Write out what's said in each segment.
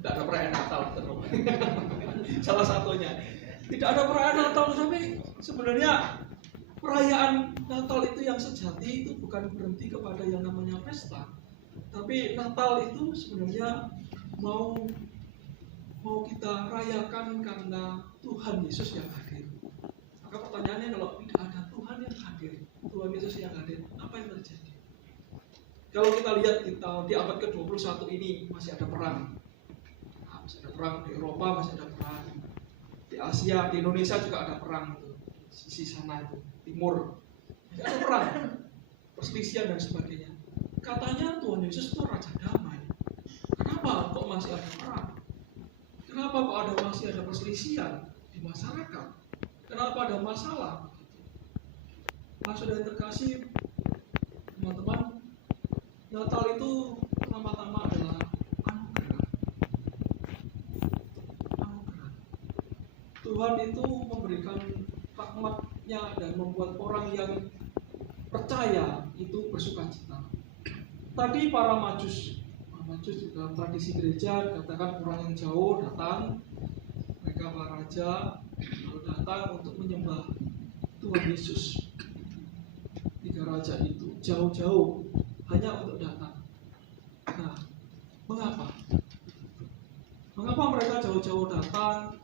Tidak ada perayaan Natal. Salah satunya. Tidak ada perayaan Natal, tapi sebenarnya perayaan Natal itu yang sejati itu bukan berhenti kepada yang namanya pesta. Tapi Natal itu sebenarnya mau kita rayakan karena Tuhan Yesus yang hadir. Maka pertanyaannya, kalau tidak ada Tuhan yang hadir, Tuhan Yesus yang hadir, apa yang terjadi? Kalau kita lihat di abad ke-21 ini masih ada perang. Masih ada perang di Eropa, masih ada perang di Asia, di Indonesia juga ada perang itu. Sisi sana itu, timur. Masih ada perang, perselisihan dan sebagainya. Katanya Tuhan Yesus itu Raja Damai. Kenapa kok masih ada perang? Kenapa kok masih ada perselisihan di masyarakat? Kenapa ada masalah? Nah, saudara yang terkasih, teman-teman, Natal itu pertama-tama adalah anugerah. Anugerah. Tuhan itu memberikan rahmat-Nya dan membuat orang yang percaya itu bersukacita. Tadi para Majus di dalam tradisi gereja dikatakan orang yang jauh datang, mereka para raja lalu datang untuk menyembah Tuhan Yesus. Tiga raja itu jauh-jauh hanya untuk datang. Nah, mengapa? Mengapa mereka jauh-jauh datang?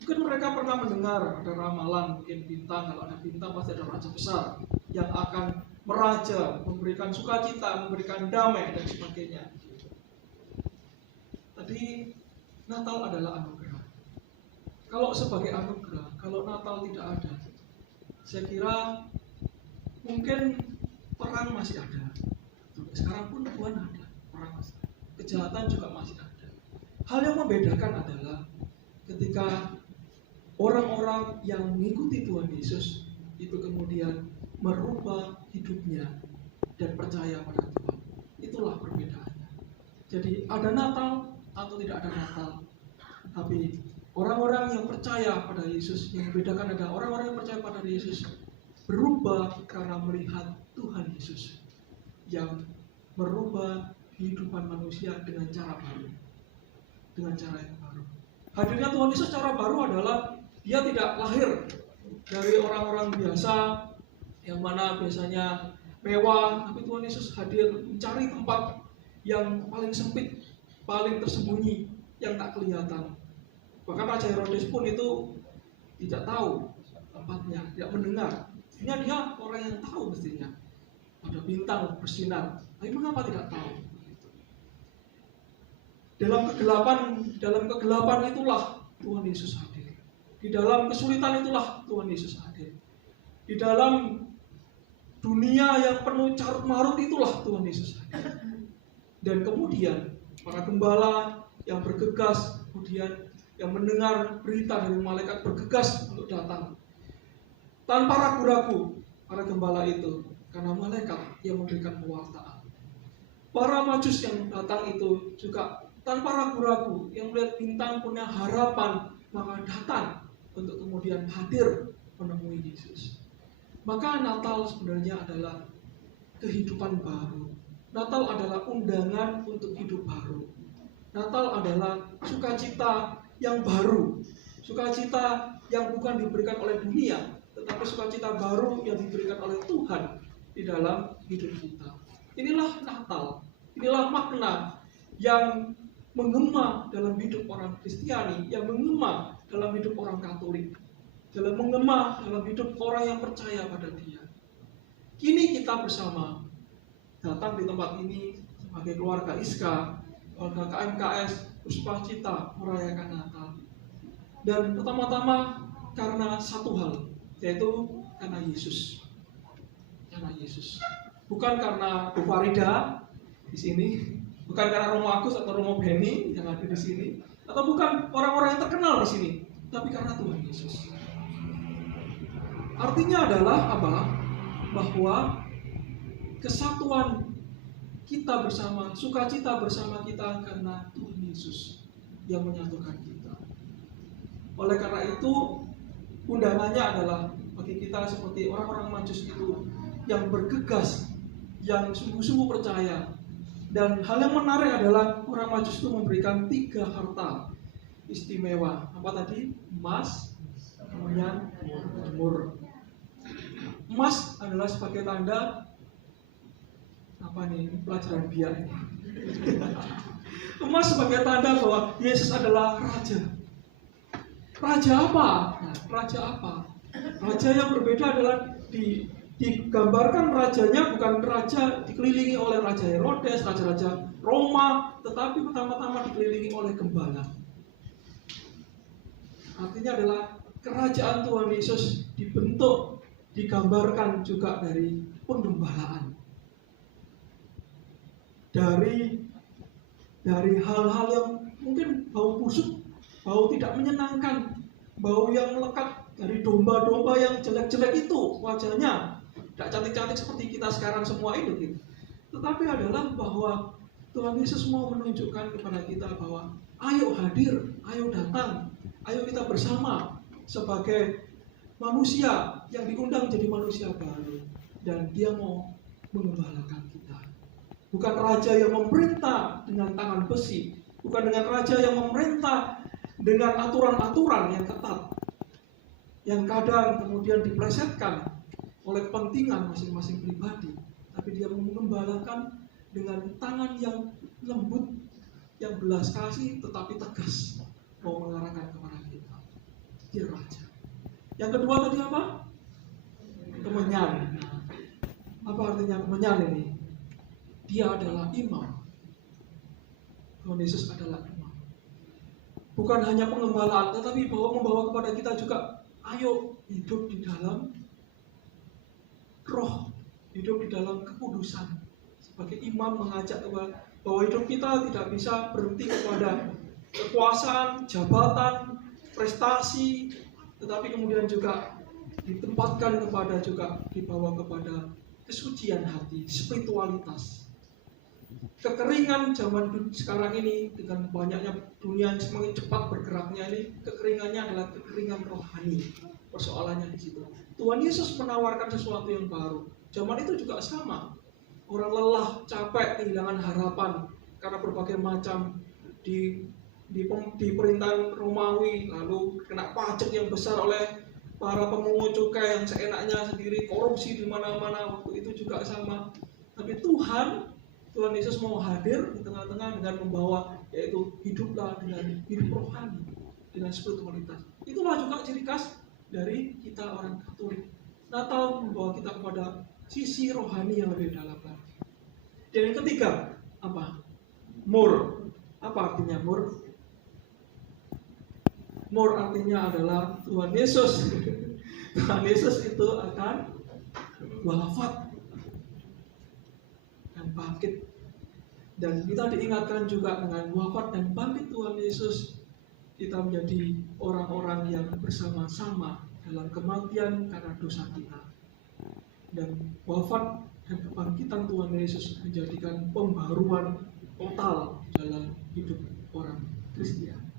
Mungkin mereka pernah mendengar ada ramalan, mungkin bintang, kalau ada bintang pasti ada raja besar yang akan meraja, memberikan sukacita, memberikan damai dan sebagainya. Tadi Natal adalah anugerah. Kalau sebagai anugerah, kalau Natal tidak ada, saya kira mungkin perang masih ada. Sekarang pun Tuhan ada, perang masih ada. Kejahatan juga masih ada. Hal yang membedakan adalah ketika orang-orang yang mengikuti Tuhan Yesus itu kemudian merubah hidupnya dan percaya pada Tuhan. Itulah perbedaannya. Jadi ada Natal atau tidak ada Natal, tapi orang-orang yang percaya pada Yesus, yang membedakan adalah orang-orang yang percaya pada Yesus berubah karena melihat Tuhan Yesus yang merubah kehidupan manusia dengan cara baru, dengan cara yang baru. Hadirnya Tuhan Yesus secara baru adalah Dia tidak lahir dari orang-orang biasa yang mana biasanya mewah, tapi Tuhan Yesus hadir mencari tempat yang paling sempit, paling tersembunyi, yang tak kelihatan. Bahkan Raja Herodes pun itu tidak tahu tempatnya, tidak mendengar. Mestinya dia orang yang tahu mestinya. Ada bintang bersinar, tapi mengapa tidak tahu? Dalam kegelapan itulah Tuhan Yesus hadir. Di dalam kesulitan itulah Tuhan Yesus hadir. Di dalam dunia yang penuh carut marut itulah Tuhan Yesus hadir. Dan kemudian para gembala yang bergegas, kemudian yang mendengar berita dari malaikat bergegas untuk datang. Tanpa ragu-ragu para gembala itu, karena malaikat yang memberikan pewartaan. Para Majus yang datang itu juga tanpa ragu-ragu, yang melihat bintang punya harapan, maka datang untuk kemudian hadir menemui Yesus. Maka Natal sebenarnya adalah kehidupan baru. Natal adalah undangan untuk hidup baru. Natal adalah sukacita yang baru. Sukacita yang bukan diberikan oleh dunia, tetapi sukacita baru yang diberikan oleh Tuhan di dalam hidup kita. Inilah Natal. Inilah makna yang menggema dalam hidup orang Kristiani, yang menggema dalam hidup orang Katolik, dalam menggema dalam hidup orang yang percaya pada Dia. Kini kita bersama datang di tempat ini sebagai keluarga ISKA, keluarga KMKS, bersukacita merayakan Natal. Dan pertama-tama karena satu hal, yaitu karena Yesus. Karena Yesus. Bukan karena Bu Farida di sini, bukan karena Romo Agus atau Romo Beni yang ada di sini, atau bukan orang-orang yang terkenal di sini, tapi karena Tuhan Yesus. Artinya adalah apa? Bahwa kesatuan kita bersama, sukacita bersama kita karena Tuhan Yesus yang menyatukan kita. Oleh karena itu, undangannya adalah bagi kita seperti orang-orang Majus itu yang bergegas, yang sungguh-sungguh percaya Dan hal yang menarik adalah orang Majus itu memberikan 3 harta istimewa. Apa tadi? Emas, kemenyan, mur. Emas adalah sebagai tanda apa nih? Pelajaran biar ini. Emas sebagai tanda bahwa Yesus adalah raja. Raja apa? Nah, raja apa? Raja yang berbeda adalah digambarkan rajanya bukan raja dikelilingi oleh Raja Herodes, raja-raja Roma, tetapi pertama-tama dikelilingi oleh gembala. Artinya adalah kerajaan Tuhan Yesus dibentuk, digambarkan juga dari penggembalaan. Dari hal-hal yang mungkin bau busuk, bau tidak menyenangkan, bau yang melekat dari domba-domba yang jelek-jelek itu wajahnya tidak cantik-cantik seperti kita sekarang semua itu gitu. Tetapi adalah bahwa Tuhan Yesus mau menunjukkan kepada kita bahwa ayo hadir, ayo datang, ayo kita bersama sebagai manusia yang diundang menjadi manusia baru, dan Dia mau mengembalakan kita. Bukan raja yang memerintah dengan tangan besi, bukan dengan raja yang memerintah dengan aturan-aturan yang ketat, yang kadang kemudian diplesetkan oleh kepentingan masing-masing pribadi, tapi Dia mengembalakan dengan tangan yang lembut, yang belas kasih tetapi tegas, mau mengarahkan kepada kita. Dia raja. Yang kedua tadi apa? Kemenyan. Apa artinya kemenyan ini? Dia adalah imam. Tuhan Yesus adalah imam. Bukan hanya pengembalaan, tetapi bahwa membawa kepada kita juga, ayo hidup di dalam roh, hidup di dalam kekudusan. Sebagai imam mengajak bahwa hidup kita tidak bisa berhenti kepada kekuasaan, jabatan, prestasi, tetapi kemudian juga ditempatkan kepada juga dibawa kepada kesucian hati, spiritualitas. Kekeringan zaman sekarang ini dengan banyaknya dunia yang semakin cepat bergeraknya ini, kekeringannya adalah kekeringan rohani. Persoalannya di situ. Tuhan Yesus menawarkan sesuatu yang baru. Zaman itu juga sama. Orang lelah, capek, kehilangan harapan karena berbagai macam di pemerintahan Romawi, lalu kena pajak yang besar oleh para pemungut cukai yang seenaknya sendiri, korupsi di mana-mana. Waktu itu juga sama. Tapi Tuhan Yesus mau hadir di tengah-tengah dengan membawa, yaitu hiduplah dengan hidup rohani, dengan spiritualitas. Itulah juga ciri khas dari kita orang Katolik. Natal membawa kita kepada sisi rohani yang lebih dalam lagi. Dan yang ketiga, apa? Mur. Apa artinya mur? Mur artinya adalah Tuhan Yesus. Tuhan Yesus itu akan wafat dan bangkit. Dan kita diingatkan juga dengan wafat dan bangkit Tuhan Yesus, kita menjadi orang-orang yang bersama-sama dalam kematian karena dosa kita. Dan wafat dan kebangkitan Tuhan Yesus menjadikan pembaruan total dalam hidup orang Kristiani.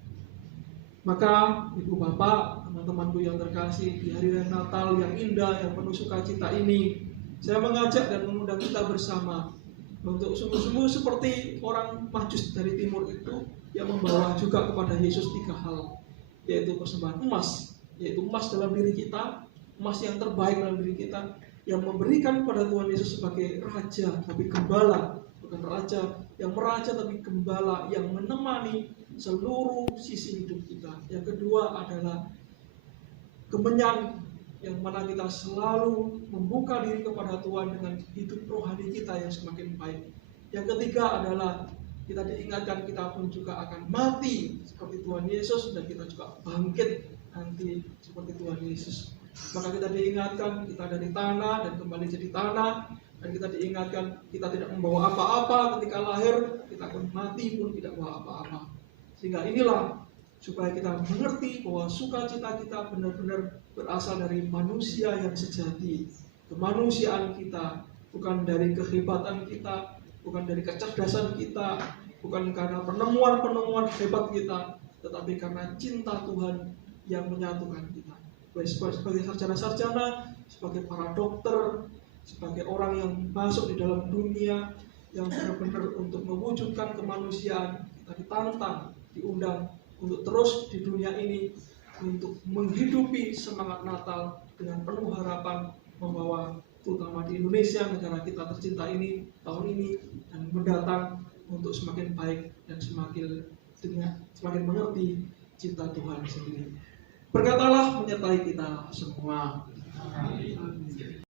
Maka Ibu Bapak, teman-temanku yang terkasih, di hari Natal yang indah, yang penuh sukacita ini, saya mengajak dan mengundang kita bersama untuk sungguh-sungguh seperti orang Majus dari timur itu, yang membawa juga kepada Yesus 3 hal, yaitu persembahan emas, yaitu emas dalam diri kita, emas yang terbaik dalam diri kita, yang memberikan kepada Tuhan Yesus sebagai raja tapi gembala, bukan raja yang meraja tapi gembala yang menemani seluruh sisi hidup kita. Yang kedua adalah kemenyan, yang mana kita selalu membuka diri kepada Tuhan dengan hidup rohani kita yang semakin baik. Yang ketiga adalah kita diingatkan kita pun juga akan mati seperti Tuhan Yesus, dan kita juga bangkit nanti seperti Tuhan Yesus. Maka kita diingatkan kita dari tanah dan kembali jadi tanah, dan kita diingatkan kita tidak membawa apa-apa ketika lahir, kita akan mati pun tidak bawa apa-apa. Sehingga inilah supaya kita mengerti bahwa sukacita kita benar-benar berasal dari manusia yang sejati. Kemanusiaan kita bukan dari kehebatan kita, bukan dari kecerdasan kita, bukan karena penemuan-penemuan hebat kita, tetapi karena cinta Tuhan yang menyatukan kita. Sebagai sarjana-sarjana, sebagai para dokter, sebagai orang yang masuk di dalam dunia, yang benar-benar untuk mewujudkan kemanusiaan. Kita ditantang, diundang untuk terus di dunia ini untuk menghidupi semangat Natal dengan penuh harapan, membawa terutama di Indonesia, negara kita tercinta ini, tahun ini dan mendatang untuk semakin baik dan semakin mengerti cinta Tuhan sendiri. Berkatalah menyertai kita semua. Amin.